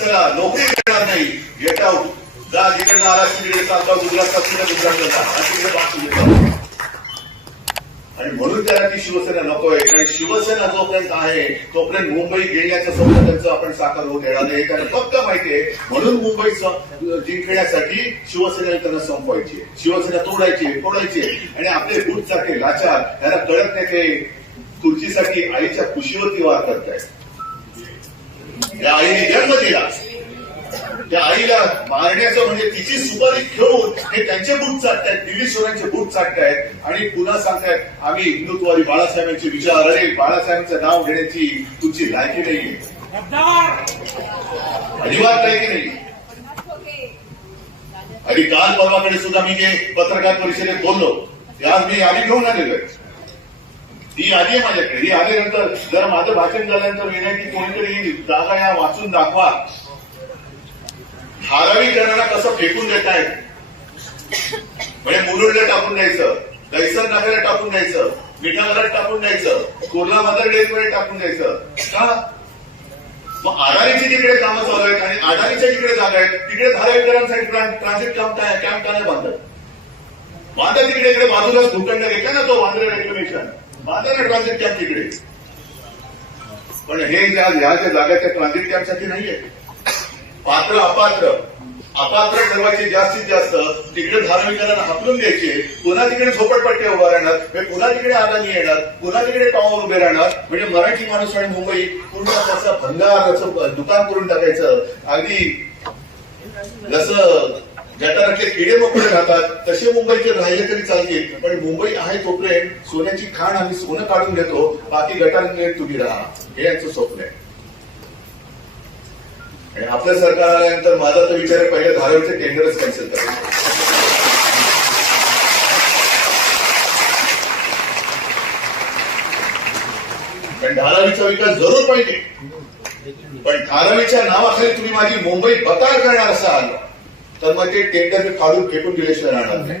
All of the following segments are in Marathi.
चला नोकरी मिळणार नाही. गेट आऊट जा जिकडनं आला तिकडे चालता गुजरातचा तिकडे गुजरातला जा. आणि तिकडे बाकी आणि म्हणून त्याला ती शिवसेना नकोय. कारण शिवसेना जोपर्यंत आहे तोपर्यंत मुंबई गेल्याचं स्वप्न त्यांचं आपण साकार होऊन येणार नाही. कारण फक्त माहितीये म्हणून मुंबई जिंकण्यासाठी शिवसेना त्यांना संपवायची. शिवसेना तोडायची तोडायची आणि आपले बूट सारखे लाचार त्यांना कळत नाही ते खुर्चीसाठी आईच्या खुशीवरती वार करतायत. त्या आईने जन्म दिला. त्या आईला मारण्याचं म्हणजे तिची सुपारी खेळून हे त्यांचे बूट चाटतायत दिल्लीश्वरांचे बूट चाटतायत. आणि पुन्हा सांगतायत आम्ही हिंदुत्ववादी बाळासाहेबांचे विचार अरे बाळासाहेबांचं नाव घेण्याची तुमची लायकी नाहीये. अजिबात लायकी नाही आणि काल परवाकडे सुद्धा मी जे पत्रकार परिषदेत बोललो. ते आज मी यादी घेऊन आलेलो आहे. ही आली आहे माझ्याकडे. ही आल्यानंतर जर माझं भाषण झाल्यानंतर विनंती कोणीतरी जागा या वाचून दाखवा. धारावीकरांना कसं फेकून देताय म्हणजे मुरुडला टाकून द्यायचं दैसर नगरला टाकून द्यायचं मिठागरात टाकून द्यायचं कुर्ला मदर डेजमध्ये टाकून द्यायचं. का? मग अडाणीची तिकडे कामं चालू आहेत आणि अडाणीच्या जिकडे जागा आहेत. तिकडे धारावीकरांसाठी ट्रान्झिट कॅम्प काय कॅम्प का नाही बांधत. बांधा तिकडे इकडे बाजूलाच भूखंड घेतला ना तो वांद्रे रेग्युलेशन बांधा ना ट्रान्झिट कॅम्प तिकडे. पण हे ज्या ह्या ज्या जागा त्या ट्रान्झिट कॅम्पसाठी नाहीये. पात्र अपात्र. अपात्र ठरवायचे जास्तीत जास्त तिकडे धार्मिकांना हाकलून द्यायचे. पुन्हा तिकडे झोपडपट्ट्या उभा राहणार म्हणजे पुन्हा तिकडे आदानी येणार पुन्हा तिकडे टॉवर उभे राहणार. म्हणजे मराठी माणूस आणि मुंबई पूर्ण त्याचा भंगार दुकान करून टाकायचं. अगदी जसं गटारातले किडे मोकळे राहतात? तसे मुंबईचे राहिले तरी चालतील. पण मुंबई आहे तोपर्यंत सोन्याची खाण आम्ही सोनं काढून घेतो. बाकी गटार तुम्ही राहा. हे यांचं स्वप्न आहे. आणि आपल्या सरकार आल्यानंतर माझा तर विचार आहे पहिले धारावीचे टेंडरच कॅन्सल करायचे पण धारावीचा विकास जरूर पाहिजे. पण धारावीच्या नावाखाली तुम्ही माझी मुंबई बकार करणार असाल. तर मग ते टेंडर मी काढून फेकून दिल्याशिवाय राहणार नाही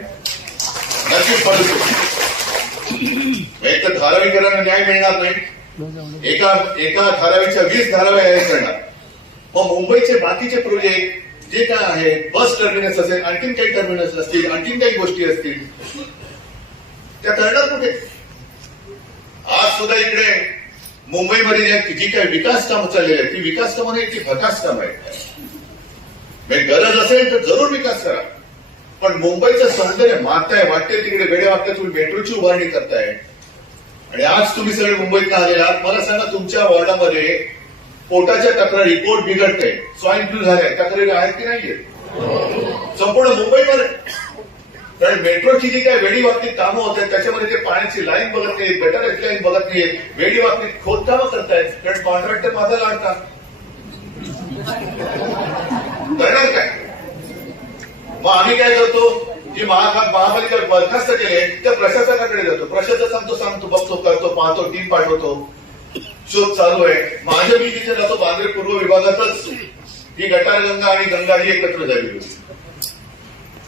नक्कीच शकतो एक तर धारावीकरांना न्याय मिळणार नाही. एका एका धारावीच्या वीस धाराव्या न्याय करणार मग मुंबईचे बाकीचे प्रोजेक्ट जे काय आहे बस टर्मिनस असेल आणखीन काही टर्मिनस असतील आणखीन काही गोष्टी असतील त्या करणार कुठे? आज सुद्धा इकडे मुंबईमध्ये जी काही विकास कामं चाललेली आहेत ती विकास कामं नाही ती भकास कामं आहेत. गरज असेल तर जरूर विकास करा. पण मुंबईचं सौंदर्य मागताय वाटते तिकडे वेळे वाटते तुम्ही मेट्रोची उभारणी करताय. आणि आज तुम्ही सगळे मुंबईत आलेला आहात. मला सांगा तुमच्या वॉर्डामध्ये पोटाच्या तक्रारी पोट बिघडते स्वाईन फ्लू झालाय. तक्रारी आहेत की नाहीये संपूर्ण मुंबईमध्ये. कारण मेट्रोची जी काय वेडी बाबतीत कामं होत आहेत त्याच्यामध्ये ते पाण्याची लाईन बघत नाहीत बेटर लाईन बघत नाहीत वेडी बाबतीत खोदकामं करतायत. कारण कॉन्ट्रॅक्टर माझा लाडतात करणार काय? मग आम्ही काय करतो? जी महापालिका बरखास्त केले त्या प्रशासनाकडे जातो. प्रशासन सांगतो सांगतो बघतो करतो पाहतो टीम पाठवतो. शोध चालू आहे. माझ्या मी तिथे जातो बांद्रे पूर्व विभागातच ही गटारगंगा आणि गंगा ही एकत्र झाली होती.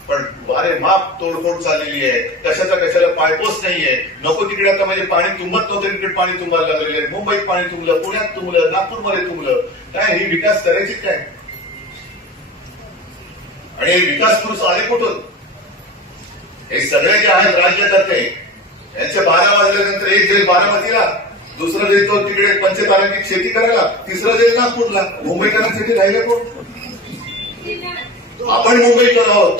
पण वारे माप तोडफोड चाललेली आहे. कशाचा कशाला पायपोस नाहीये. नको तिकडे आता म्हणजे पाणी तुंबत नव्हतं तिकडे पाणी तुंबायला लागलेले आहे. मुंबईत पाणी तुंबलं पुण्यात तुंबलं नागपूरमध्ये तुंबलं. काय ही विकास करायची काय? आणि हे विकास पुरुष आले कुठून? हे सगळे जे आहेत राज्यकर्ते यांचे बारा वाजल्यानंतर एक जेल बारामतीला दुसरं जेल तो तिकडे पंचतारांकित शेती करायला तिसरं जेल नागपूरला. मुंबईकरांसाठी राहिलं कोण? आपण मुंबईकर आहोत.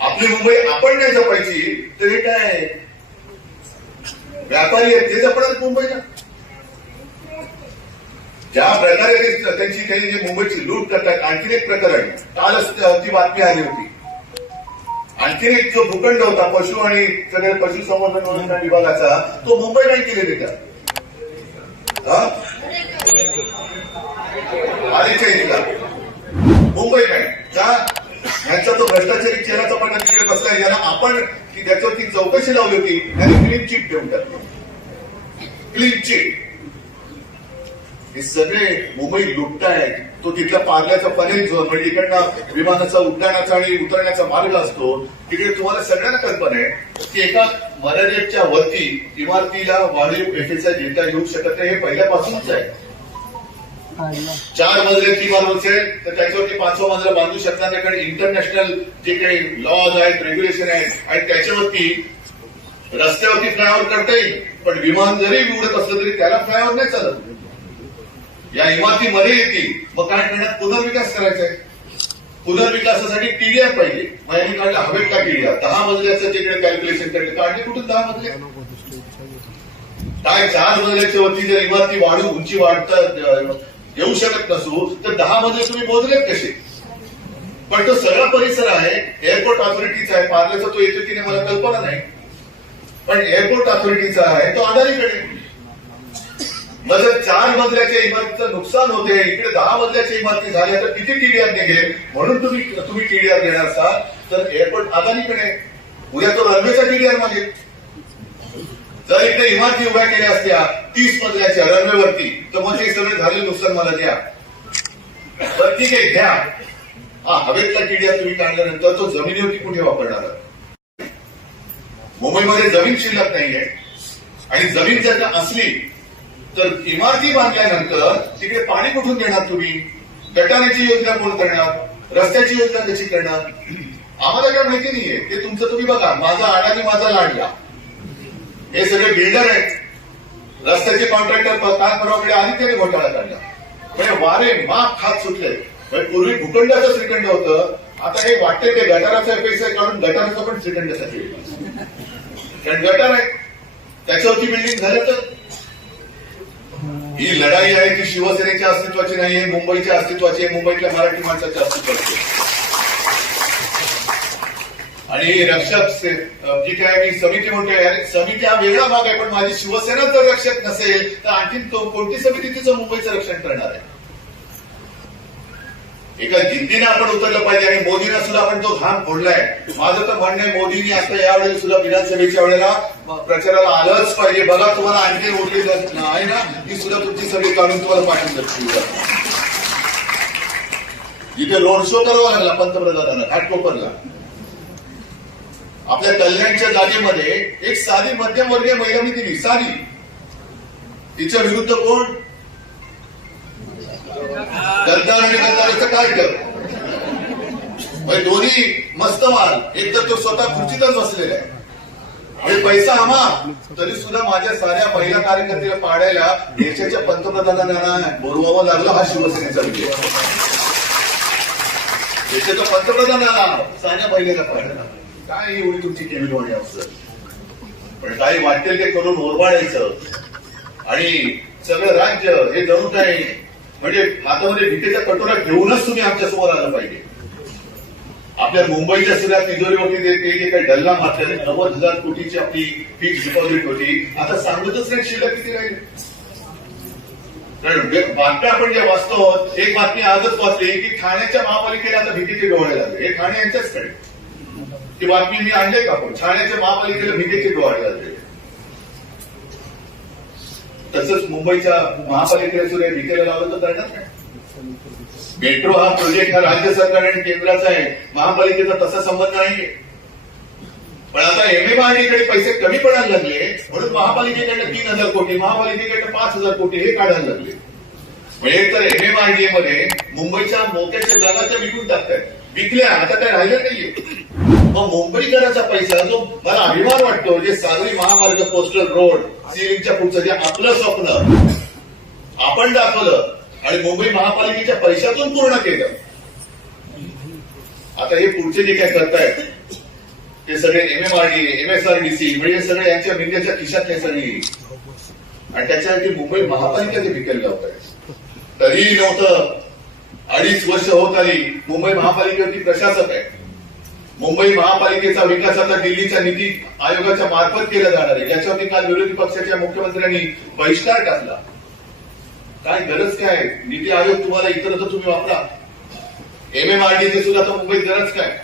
आपली मुंबई आपण नाही जपायची तरी काय? व्यापारी आहेत ते जपणार मुंबईला. ज्या प्रकारे ते- त्यांची काही मुंबईची लूट करतात आणखीन एक प्रकरण. कालच ती बातमी आली होती. आणखीन एक जो भूखंड होता पशु आणि सगळे पशुसंवर्धन विभागाचा तो मुंबई बँकेने देतात मुंबई बँक. का यांचा तो भ्रष्टाचारी चेहराचा पण तिकडे बसला याला आपण त्याच्यावरती चौकशी लावली होती त्याने क्लीन चिट देऊन टाकली. क्लीन चिट हे सगळे मुंबई लुटतायत. तो तिथला पार्ल्याचा पनेल झोन म्हणजे इकडनं विमानाचा उड्डाणाचा आणि उतरण्याचा मार्ग असतो तिकडे तुम्हाला सगळ्यांना कल्पना आहे की एका मर्यादेच्या वरती इमारतीला वाढीव पेठेचा देता येऊ शकत नाही हे पहिल्यापासूनच आहे. चार मजले इमारत असेल तर त्याच्यावरती पाचवा मजला बांधू शकणार नाही कारण इंटरनॅशनल जे काही लॉज आहेत रेग्युलेशन आहेत आणि त्याच्यावरती रस्त्यावरती फ्लायओव्हर करता येईल. पण विमान जरी उडत असलं तरी त्याला फ्लायओव्हर नाही चालत. या इमारतीमध्ये येतील. मग काय करण्यात पुनर्विकास करायचा आहे? पुनर्विकासासाठी टीडीआर पाहिजे. मग यांनी काढलं हवेत का टीडीआर दहा मजल्याचं तिकडे कॅल्क्युलेशन केलं काढले कुठून दहा मजले? काय चार मजल्याच्या वरती जर इमारती वाढू उंची वाढता येऊ शकत नसू तर दहा मजले तुम्ही मोजलेत कसे? पण तो सगळा परिसर आहे एअरपोर्ट ऑथॉरिटीचा आहे. पार्लरचा तो येतो की नाही मला कल्पना नाही. पण एअरपोर्ट ऑथॉरिटीचा आहे तो अदानीकडे मजल्याच्या इमारतीचं नुकसान होते इकडे दहा मजल्याच्या इमारती झाल्या तर किती टीडीआर निघेल म्हणून तुम्ही तुम्ही टीडीआर घेणार असाल तर एअरपोर्ट अदानीकडे उद्या तो रनवेचा टीडीआर मागेल जर इकडे इमारती उभ्या केल्या असत्या तीस मजल्याच्या रनवेवरती तर मग ते सगळे झाले नुकसान मला द्या. तर ठीक आहे घ्या. हा हवेतला टीडीआर तुम्ही काढल्यानंतर तो जमिनीवरती कुठे वापरणार? मुंबईमध्ये जमीन शिल्लक नाहीये. आणि जमीन जर का असली तर इमारती बांधल्यानंतर तिकडे पाणी कुठून देणार तुम्ही? गटाराची योजना कोण करणार? रस्त्याची योजना कशी करणार? आम्हाला काय माहिती नाहीये. ते तुमचं तुम्ही बघा. माझा आणि माझा लाडला. हे सगळे बिल्डर आहेत. रस्त्याचे कॉन्ट्रॅक्टर काल परवाकडे आधी त्याने घोटाळा काढला. म्हणजे वारे माप खात सुटले. म्हणजे पूर्वी भूखंडाचं श्रीखंड होतं. आता हे वाटते ते गटाराचा पैसे काढून गटाराचं पण श्रीखंडासाठी कारण गटार आहे. त्याच्यावरती बिल्डिंग झालं तर ही लढाई आहे ती शिवसेनेच्या अस्तित्वाची नाही आहे मुंबईच्या अस्तित्वाची आहे मुंबईतल्या मराठी माणसाच्या अस्तित्वाची आणि रक्षक जी काय मी समिती म्हणतोय समिती हा वेगळा भाग आहे पण माझी शिवसेना जर रक्षक नसेल तर आणखी कोणती समिती तिचं मुंबईचं रक्षण करणार आहे? एका जिद्दीने आपण उतरलं पाहिजे आणि मोदींना सुद्धा आपण तो घाम फोडलाय. माझं तर म्हणणं आहे मोदींनी आता यावेळेस सुद्धा विधानसभेच्या वेळेला प्रचाराला आलंच पाहिजे. बघा तुम्हाला आणखी उरली आहे ना? ती सुद्धा तुमची सगळी काढून तुम्हाला पाठवून जिथे रोड शो करावा लागला पंतप्रधानांना घाटकोपरला आपल्या कल्याणच्या जागेमध्ये एक साधी मध्यमवर्गीय महिला मी दिली साधी. तिच्या विरुद्ध कोण? गद्दार आणि गद्दाराचं काय कर? दोन्ही मस्त माल. एक तर तो स्वतः खुर्चीतच बसलेला आहे. आणि पैसा हमा. तरी सुद्धा माझ्या साऱ्या महिला कार्यकर्त्याला पाडायला देशाच्या पंतप्रधानांना बोलवावं लागलं हा शिवसेनेचा विजय. देशाच्या पंतप्रधानांना साऱ्या महिलेला पाडायला काय एवढी तुमची केविलवाणी असं पण काही वाटेल ते करून ओरबाडायचं. आणि सगळं राज्य हे जणू काय म्हणजे हातामध्ये भीतीचा कटोरा घेऊनच तुम्ही आमच्यासमोर आलं पाहिजे. आपल्या मुंबईच्या सुद्धा तिजोरीवरती ते जे काही डल्ला मारले नव्वद हजार कोटीची आपली फिक्स डिपॉझिट होती. आता सांगतच नाही शिल्लक किती राहील. कारण बातम्या आपण ज्या वाचतो एक बातमी आजच वाचली की ठाण्याच्या महापालिकेला आता भीतीचे डोळे लागले हे ठाणे यांच्याचकडे ती बातमी मी आणले का आपण? ठाण्याच्या महापालिकेला भीतीचे डोळे लागले तसंच मुंबईच्या महापालिकेला सुद्धा भीतीला लावलं तर करणार नाही मेट्रो हा प्रोजेक्ट हा राज्य सरकार आणि केंद्राचा आहे. महापालिकेचा तसा संबंध नाहीये. पण आता एमएमआरडीकडे पैसे कमी पडायला लागले म्हणून महापालिकेकडनं तीन हजार कोटी महापालिकेकडे पाच हजार कोटी हे काढायला लागले. म्हणजे तर एमएमआरडीए मध्ये मुंबईच्या मोक्याच्या जागा त्या विकून टाकतायत. विकल्या आता काय राहिलं नाहीये. मग मुंबईकरांचा पैसा जो मला अभिमान वाटतो जे सागरी महामार्ग कोस्टल रोड सिलिंगच्या पुढचं जे आपलं स्वप्न आपण दाखवलं आणि मुंबई महापालिकेच्या पैशातून पूर्ण केलं. आता हे पुढचे जे काय करतायत ते सगळे एमएमआरडी एमएसआरडीसी म्हणजे सगळे यांच्या मिंद्याच्या खिशातले सगळी. आणि त्याच्यासाठी मुंबई महापालिका ते विकायला लावतायत. तरीही नव्हतं. अडीच वर्ष होत आली मुंबई महापालिकेवरती प्रशासक आहे. मुंबई महापालिकेचा विकास आता दिल्लीच्या नीती आयोगाच्या मार्फत केला जाणार आहे. याच्यावरती काल विरोधी पक्षाच्या मुख्यमंत्र्यांनी बहिष्कार टाकला. काय गरज काय? आहे? नीती आयोग तुम्हाला इतर तर तुम्ही वापरा. एमएमआरडीचे सुद्धा तर मुंबईत गरज काय?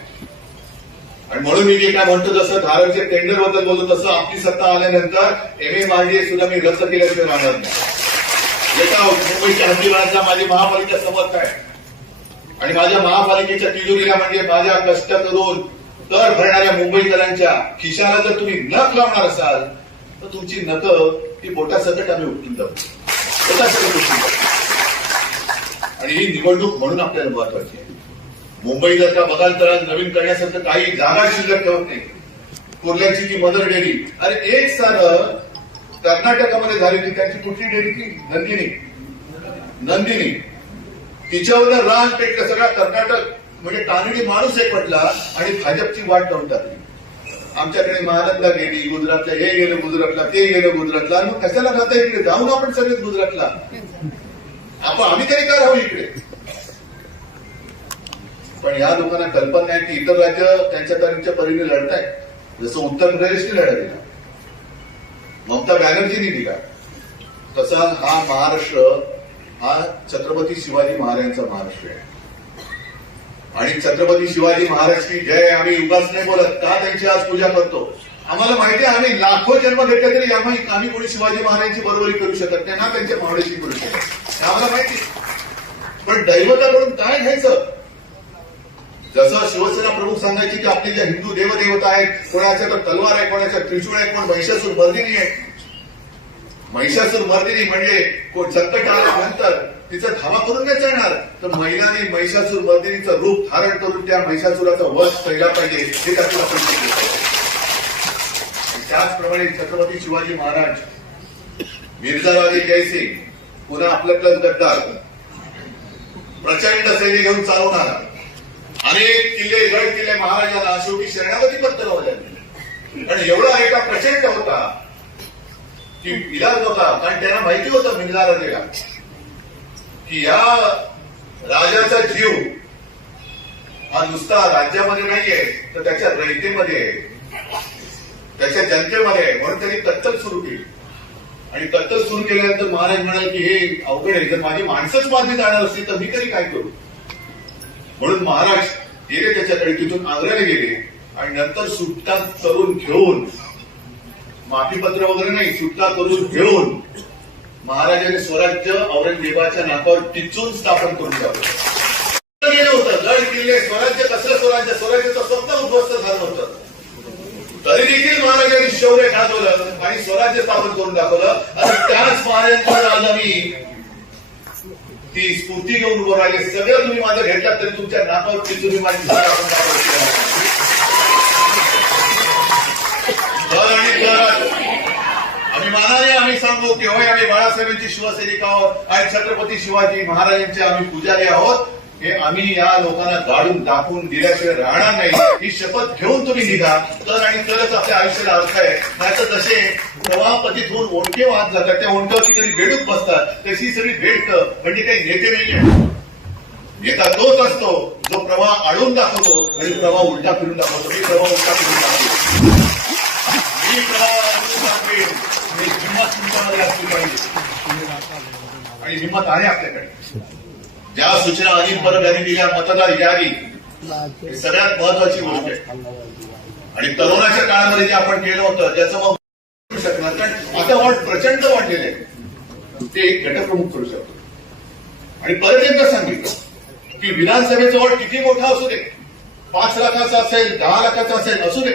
आणि म्हणून मी जे काय म्हणतो जसं धारावीच्या टेंडरबद्दल बोलतो तसं आपली सत्ता आल्यानंतर एमएमआरडीए सुद्धा मी रद्द केल्याशिवाय राहणार नाही. एका हो, मुंबईच्या हद्दीवारांचा माझी महापालिका समर्थ आहे आणि माझ्या महापालिकेच्या तिजोरीला म्हणजे माझ्या कष्ट करून कर भरणाऱ्या मुंबईकरांच्या खिशाला जर तुम्ही नख लावणार असाल तर तुमची नख ही बोटासकट आम्ही उठून जाऊ. बोटासकट जाऊ. आणि ही निवडणूक म्हणून आपल्याला महत्वाची आहे मुंबई जर का बघाल तर आज नवीन करण्यासारखं काही जागा शिल्लक ठेवत नाही कुर्ल्याची ती मदर डेअरी अरे एक साल कर्नाटकामध्ये झालेली त्यांची कुठली डेअरी ती? नंदिनी. नंदिनी. तिच्यावर रान पेटलं सगळा कर्नाटक म्हणजे तानडी माणूस एक पडला आणि भाजपची वाट लावून टाकली. आमच्याकडे महाराजला गेली गुजरातला हे गेलं गुजरातला ते गेलं गुजरातला. मग कशाला जाता इकडे? जाऊन आपण सगळेच गुजरातला. आपण आम्ही तरी का राहू इकडे? पण या लोकांना कल्पना आहे की इतर राज्य त्यांच्या त्यांच्या परीने लढतायत जसं उत्तर प्रदेशने लढा दिला ममता बॅनर्जीनी दिला. तसा हा महाराष्ट्र हा छत्रपती शिवाजी महाराजांचा महाराष्ट्र आहे. आणि छत्रपती शिवाजी महाराज की जय आम्ही उगाच नाही बोलत. का त्यांची आज पूजा करतो? आम्हाला माहिती आहे आम्ही लाखो जन्म घेतले तरी आम्ही आम्ही कोणी शिवाजी महाराजांची बरोबरी करू शकत नाही ना त्यांच्या मावळीशी करू शकत आम्हाला माहिती पण दैवताकडून काय घ्यायचं? जसं शिवसेना प्रमुख सांगायची की आपले ज्या हिंदू देवदेवता आहेत कोणाच्या तर तलवार आहे कोणाच्या त्रिशूळ आहे कोण महिषासूर बर्दिनी आहे महिषासूर मर्दिनी म्हणजे कोण संकट तिचा धावा करून नाही चालणार. तर महिलांनी महिषासूर मर्दिनीचं रूप धारण करून त्या महिषासुराचा वध पहिला पाहिजे हे त्यातून आपण त्याचप्रमाणे छत्रपती शिवाजी महाराज मिर्झावादी जयसिंग पुन्हा आपलं प्लस गद्दार प्रचंड सैनी घेऊन चालवणार. अनेक किल्ले गड किल्ले महाराजांना शेवटी शरणागती पत्र लागले आणि एवढा एका प्रचंड होता इलाज होता कारण त्यांना माहिती होतं मिर्झा राजेला की या राजाचा जीव हा नुसता राज्यामध्ये नाहीये तर त्याच्या रयतेमध्ये आहे. त्याच्या जनतेमध्ये आहे. म्हणून त्यांनी कत्तल सुरू केली. आणि कत्तल सुरू केल्यानंतर महाराज म्हणाले की हे अवघड आहे. जर माझी माणसंच मारली जाणार असतील तर मी तरी काय करू? म्हणून महाराज गेले त्याच्याकडे तिथून आग्र्याला गेले. आणि नंतर सुटका करून घेऊन माफीपत्र वगैरे नाही सुटका करून घेऊन महाराजांनी स्वराज्य औरंगजेबाच्या नाकावर टिचून स्थापन करून टाकलं. गेलं होतं? गड किल्ले स्वराज्य कसलं स्वराज्य? स्वराज्याचं स्वप्न उद्ध्वस्त झालं होतं तरी देखील महाराजांनी शौर्य गाजवलं आणि स्वराज्य स्थापन करून दाखवलं. आणि त्याच महाराजांकडे आज आम्ही ती स्फूर्ती घेऊन उभं राहिले. सगळं तुम्ही माझं घेतलात तरी तुमच्या नाकावर ती तुम्ही माझी धार आम्ही मानाने आम्ही सांगू की होय आम्ही बाळासाहेबांची शिवसैनिक आहोत. आणि छत्रपती शिवाजी महाराजांचे आम्ही पुजारी आहोत. हे आम्ही या लोकांना गाडून दाखवून दिल्याशिवाय राहणार नाही. ही शपथ घेऊन तुम्ही निघा. तर आणि तरच आपल्या आयुष्याला अर्थ आहे. नाहीतर जसे प्रवाहपतीत होऊन ओंडके वाहत जातात त्या ओंडक्यावरती कधी बेडूक बसतात तशी सगळी भेट म्हणजे काही नेते नाहीये. नेता तोच असतो जो प्रवाह अडवून दाखवतो आणि प्रवाह उलटा फिरून दाखवतो. मी प्रवाह उलटा फिरून दाखवतो मी प्रवाह अडवून दाखवेन ही हिंमत तुमच्यामध्ये असली पाहिजे आणि हिंमत आहे आपल्याकडे ज्या सूचना अनिल परब यांनी दिल्या मतदार यादी. ही सगळ्यात महत्वाची गोष्ट आहे. आणि तरुणाच्या काळामध्ये जे आपण केलं होतं त्याचं मग करू शकणार कारण आता वाट प्रचंड वाढलेले आहे. ते एक गटप्रमुख करू शकतो. आणि परत एकदा सांगितलं की विधानसभेचं वाट किती मोठा असू दे. पाच लाखाचा असेल दहा लाखाचा असेल असू दे.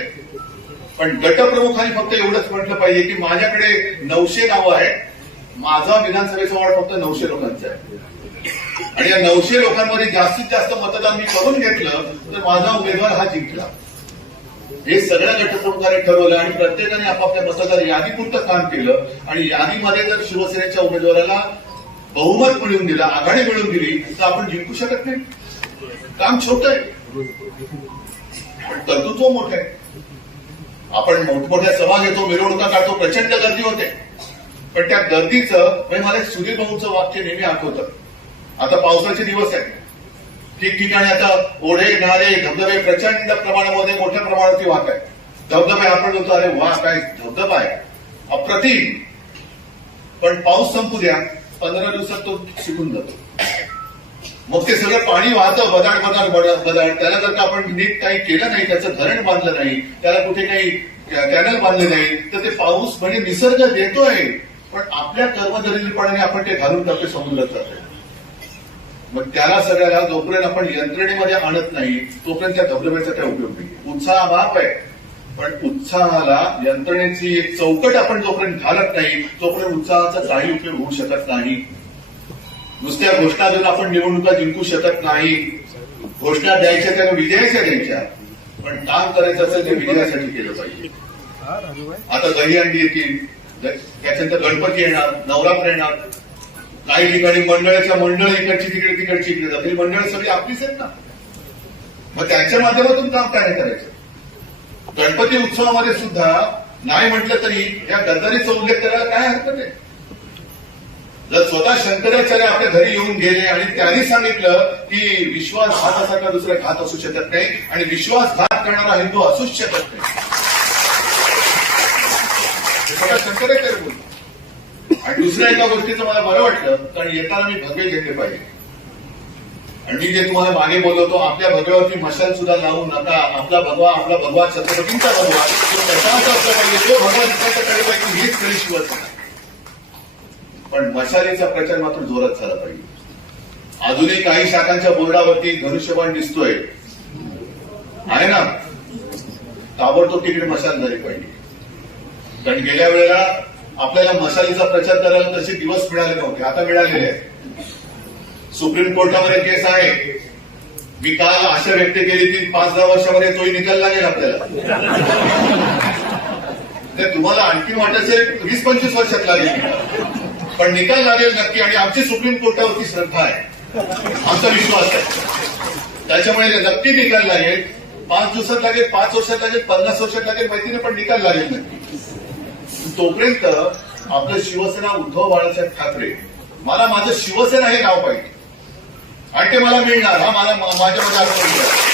पण गटप्रमुखांनी फक्त एवढंच म्हटलं पाहिजे की माझ्याकडे नऊशे नावं आहेत. माझा विधानसभेचा वॉर्ड फक्त नऊशे लोकांचा आहे. आणि या नऊशे लोकांमध्ये जास्तीत जास्त मतदान मी करून घेतलं तर माझा उमेदवार हा जिंकला. हे सगळ्या गटप्रमुखांनी ठरवलं आणि प्रत्येकाने आपापल्या मतदार यादीपुरतं काम केलं. आणि यादीमध्ये जर शिवसेनेच्या उमेदवाराला बहुमत मिळवून दिला आघाडी मिळवून दिली तर आपण जिंकू शकत नाही. काम छोटं आहे. पण कर्तृत्व मोठं आहे. आपण मोठमोठ्या सभा घेतो मिरवणुका काढतो प्रचंड गर्दी होते. पण त्या गर्दीचं म्हणजे मला एक सुधीर भाऊचं वाक्य नेहमी आठवतं. आता पावसाचे दिवस आहेत. ठिकठिकाणी आता ओढे नारे धबधबे प्रचंड प्रमाणामध्ये मोठ्या प्रमाणावरती वाहत आहेत. धबधबे आपण बोलतो अरे वा काय धबधबा आहे. अप्रतिम. पण पाऊस संपू द्या पंधरा दिवसात तो शिकून जातो. मग ते सगळं पाणी वाहतं बदाड बदाड बदाड बदाड. त्याला जर का आपण नीट काही केलं नाही त्याचं धरण बांधलं नाही त्याला कुठे काही कॅनल बांधले नाही तर ते पाऊस म्हणजे निसर्ग देतोय. पण आपल्या कर्मदरिद्रपणाने आपण ते घालून टाकले समुद्रात जातोय. मग त्याला सगळ्याला जोपर्यंत आपण यंत्रणेमध्ये आणत नाही तोपर्यंत त्या धबधब्याचा काही उपयोग नाही. उत्साह माप आहे. पण उत्साहाला यंत्रणेची एक चौकट आपण जोपर्यंत घालत नाही तोपर्यंत उत्साहाचा काही उपयोग होऊ शकत नाही. नुसत्या घोषणा देऊन आपण निवडणुका जिंकू शकत नाही. घोषणा द्यायच्या त्या विजयाच्या द्यायच्या. पण काम करायचं असेल ते विजयासाठी केलं पाहिजे. आता दहीहंडी येतील. त्याच्यानंतर गणपती येणार नवरात्र येणार. काही ठिकाणी मंडळाच्या मंडळ इकडची तिकडे तिकडची इकडे जातील. मंडळ सगळी आपलीच आहेत ना. मग त्यांच्या माध्यमातून काम काय करायचं? गणपती उत्सवामध्ये सुद्धा नाही म्हटलं तरी या गद्दारीचा उल्लेख करायला काय हरकत आहे? स्वतः शंकराचार्य आपल्या घरी येऊन गेले आणि त्यांनी सांगितलं की विश्वासघातासारखा दुसरा घात असू शकत नाही आणि विश्वासघात करणारा हिंदू असूच शकत नाही. स्वतः शंकराचार्य बोलले. आणि दुसऱ्या एका गोष्टीचं मला बरं वाटलं कारण येताना मी भगवे घेतले पाहिजे. आणि मी जे तुम्हाला मागे बोलवतो आपल्या भगव्यावरती मशाल सुद्धा लावू नका आपला भगवा आपला भगवा छत्रपतींचा भगवा त्याचा असं असलं पाहिजे तो भगवा दिसायचा कडे पाहिजे हीच खरी शिवसेना पण मशालीचा प्रचार मात्र जोरात झाला पाहिजे. अजूनही काही शाखांच्या बोर्डावरती धनुष्यबाण दिसतोय. आहे ना? ताबडतोब तिकडे मशाल झाली पाहिजे. कारण गेल्या वेळेला आपल्याला मशालीचा प्रचार करायला तसे दिवस मिळाले नव्हते. आता मिळालेले आहेत. सुप्रीम कोर्टामध्ये केस आहे. मी काल आशा व्यक्त केली की पाच दहा वर्षामध्ये तोही निकाल लागेल आपल्याला. ते तुम्हाला आणखी वाटत वीस पंचवीस वर्षात लागेल. पण निकाल लागेल नक्की आणि आमची सुप्रीम कोर्टावरती श्रद्धा आहे. आमचा विश्वास आहे. त्याच्यामुळे नक्की निकाल लागेल. पाच दिवसात लागेल पाच वर्षात लागेल पन्नास वर्षात लागेल माहितीने पण निकाल लागेल नक्की. तोपर्यंत आपलं शिवसेना उद्धव बाळासाहेब ठाकरे मला माझं शिवसेना हे नाव पाहिजे. आणि ते मला मिळणार. हा मला माझ्यामध्ये आठवण आहे.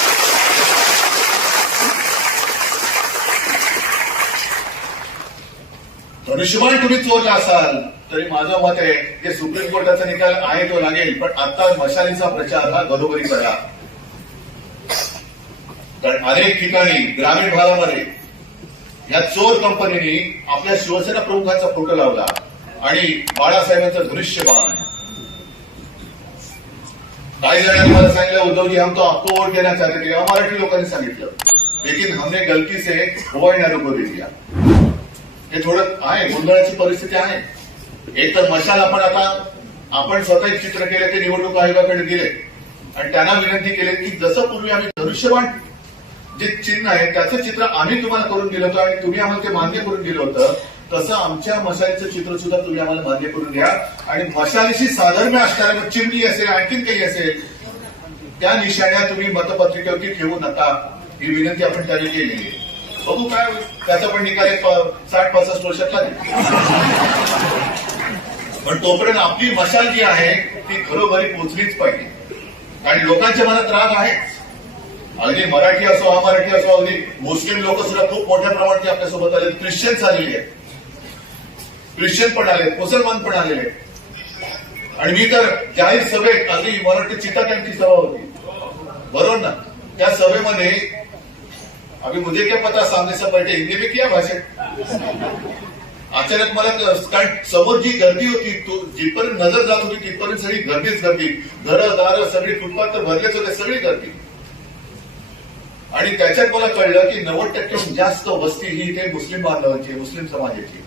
धनुष्यबाण तुम्ही चोरला असाल. तरी माझं मत आहे की सुप्रीम कोर्टाचा निकाल आहे तो लागेल पण आता मशालीचा प्रचार हा घरोघरी करा कारण अनेक ठिकाणी ग्रामीण भागामध्ये या चोर कंपनीने आपल्या शिवसेना प्रमुखांचा फोटो लावला आणि बाळासाहेबांचं दृश्यबाण काही जणांनी मला सांगितलं उद्धवजी हम तो आपको वोट देना चाहते थे. मराठी लोकांनी सांगितलं. लेकिन हमने गलती से हुवाई नाडू दिया. हे थोडं आहे गोंधळाची परिस्थिती आहे. एक तर मशाल आपण आता आपण स्वतः एक चित्र केले ते निवडणूक आयोगाकडे दिले. आणि त्यांना विनंती केली की जसं पूर्वी आम्ही धनुष्यबाण जे चिन्ह आहे त्याचं चित्र आम्ही तुम्हाला करून दिलं होतं आणि तुम्ही आम्हाला ते मान्य करून दिलं होतं तसं आमच्या मशालीचं चित्र सुद्धा तुम्ही आम्हाला मान्य करून द्या. आणि मशालीशी साधर्म्य असणाऱ्या मग चिमणी असेल आणखीन काही असेल त्या निशाण्या तुम्ही मतपत्रिकेवरती ठेवू नका ही विनंती आपण त्याने केली आहे. बघू काय त्याचा पण निकाल एक साठ पासष्ट वर्षात लागेल पण तोपर्यंत आपली मशाल जी आहे ती घरोघरी पोहोचलीच पाहिजे. आणि लोकांच्या मनात राग आहेच. अगदी मराठी असो अमराठी असो अगदी मुस्लिम लोक सुद्धा खूप मोठ्या प्रमाणात आपल्यासोबत आले ख्रिश्चन्स आलेले आहेत. ख्रिश्चन पण आले मुसलमान पण आलेले आहेत. आणि मी तर जाहीर सभेत अगदी मराठी चिताकांची सभा होती. बरोबर ना? त्या सभेमध्ये अभी मुझे क्या पता सामने सब बैठे हिंदी में क्या भाषण? अचानक मला कारण समोर जी गर्दी होती तो जिथपर्यंत नजर जात होती तिथपर्यंत सगळी गर्दीच गर्दी. घरं दारं सगळी फुटपाथ तर भरलेच होते सगळी गर्दी. आणि त्याच्यात मला कळलं की नव्वद टक्के जास्त वस्ती ही इथे मुस्लिम बांधवांची मुस्लिम समाजाची.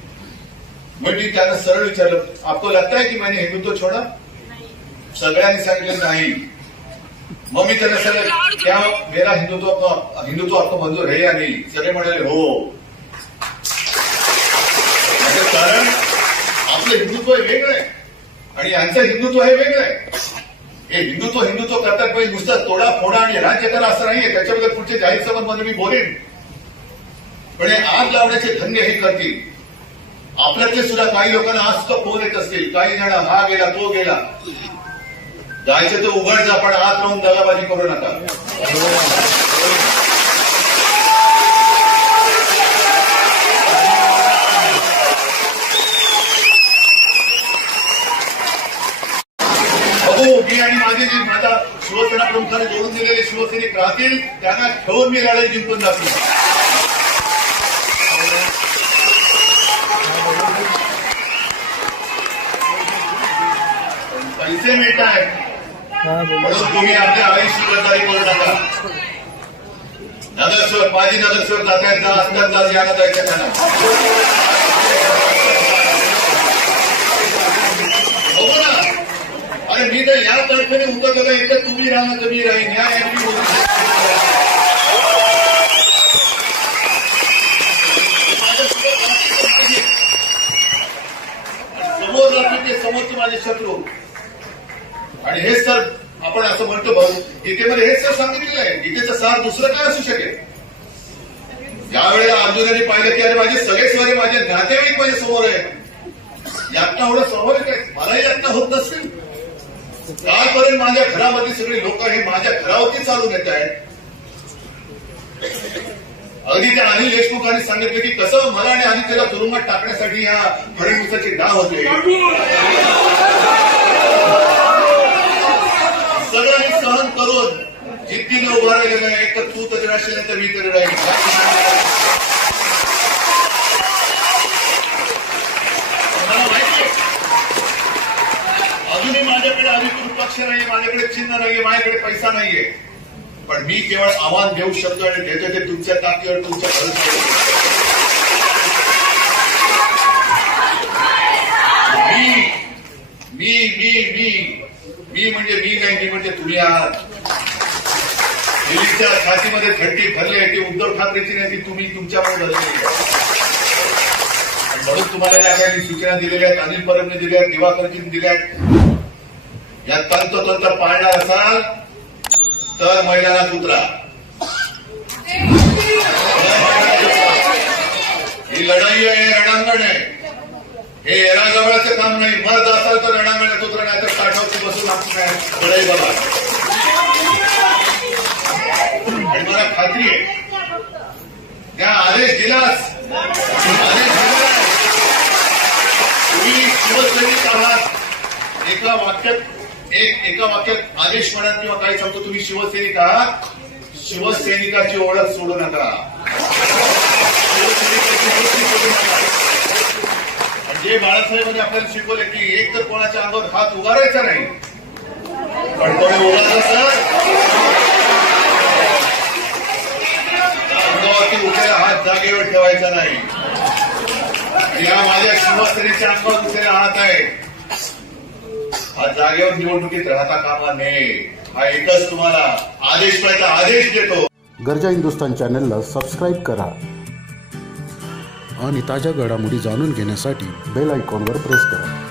मग मी त्यांना सरळ विचारलं आपको लगता है की मैंने हिंदुत्व छोडा? सगळ्यांनी सांगितलं नाही. मग मी त्यांना सगळं क्या मेरा हिंदुत्व हिंदुत्व आपको मंजूर है या नाही? सगळे म्हणाले हो. कारण आपलं हिंदुत्व हे वेगळं आहे. आणि यांचं हिंदुत्व हे वेगळं आहे. हे हिंदुत्व हिंदुत्व करतात म्हणजे नुसतं तोडा फोडा आणि राज्य करा असं नाहीये. त्याच्याबद्दल पुढचे जाहीर सभांमध्ये मी बोलेन. पण हे आग लावण्याचे धन्य हे करतील. आपल्यातले सुद्धा काही लोकांना आज तो फोन येत असतील. काही जण हा गेला तो गेला. जायचं तर उघड जा पण आत राहून दगाबाजी करू नका बघू मी आणि माझे जे माझ्या शिवसेना प्रमुखाने जोडून दिलेले शिवसैनिक राहतील त्यांना ठेवून मी लढाई जिंकून जातील. पैसे मिळत आहेत म्हणून तुम्ही आपल्या आयुष्य गद्दारी करू नका. नगरसेवक माझी नगरसेवक जातायत जा असतात जा यानं जायचं त्यांना बघू ना आता मी जर या सगळं एकदा तुम्ही राहणार तर मी राहीन या समोर राहते ते समोरचे माझे शत्रू. आणि हे सर आपण असं म्हणतो भाऊ गीतेमध्ये हेच सर सांगितलेलं आहे गीतेचं सार दुसरं काय असू शकेल? यावेळेला अर्जुनाने पाहिलं की अरे माझे सगळे सगळे माझे नातेवाईक माझ्यासमोर आहे यातना एवढं स्वाभाविक आहे मलाही यातना होत नसेल. कालपर्यंत माझ्या घरामध्ये सगळी लोक हे माझ्या घरावरती चालून येत आहेत. अगदी त्या अनिल देशमुखांनी सांगितलं की कसं मला आणि आदित्यला तुरुंगात टाकण्यासाठी या फडणवीसाचे डाव होते. सगळ्यांनी सहन करून जिद्दीनं उभा राहिलेलं आहे तर तू तरी राहशील तर मी तरी राहील मला माहिती आहे नाही माझ्याकडे अधिकृत पक्ष नाही माझ्याकडे चिन्ह नाहीये माझ्याकडे पैसा नाहीये. पण मी केवळ आव्हान देऊ शकतो आणि देतो ते तुमच्या ताकदीवर तुमच्या भरोश्यावर मी मी मी मी मी म्हणजे मी नाही मी म्हणजे तुम्ही आहात. दिल्लीच्या छातीमध्ये थंडी भरली आहे ती उद्धव ठाकरेची नाही ती तुम्ही तुमच्यामुळे भरलेली आहे म्हणून तुम्हाला ज्या काही सूचना दिलेल्या आहेत अनिल परबने दिल्या आहेत दिवाकरजीने दिल्या आहेत या तंतोतंत पाळणार असाल तर मैदानात उतरा. ही लढाई आहे रणांगण आहे. हे येणाजवळचं काम नाही मर्द असाल तर रणांगणात उतरा नाही तर काठावरती बसून आपण लढाई बघा. आणि मला खात्री आहे त्या आदेश दिलास आदेश दिला तुम्ही शिवसैनिक आहात. एका वाक्यात एक एका वाक्यात आदेश म्हणा किंवा काय सांगतो तुम्ही शिवसैनिक आहात. शिवसैनिकाची ओळख सोडू नका. शिवसैनिकाची जे बाळासाहेबांनी आपल्याला शिकवले की एक तर कोणाच्या अंगावर हात उगारायचा नाही. पण कोणी उगारला तर अंगावरती उठलेला हात जागेवर ठेवायचा नाही. या माझ्या शिवसेनेच्या अंगावर दुसऱ्या हात आहे. हा जागेवर निवडणुकीत राहता कामा नये. हा एकच तुम्हाला आदेश पाहिजे आदेश देतो. गरजा हिंदुस्तान चॅनलला सबस्क्राईब करा. आणि ताज्या घडामोडी जाणून घेण्यासाठी बेल आयकॉनवर प्रेस करा.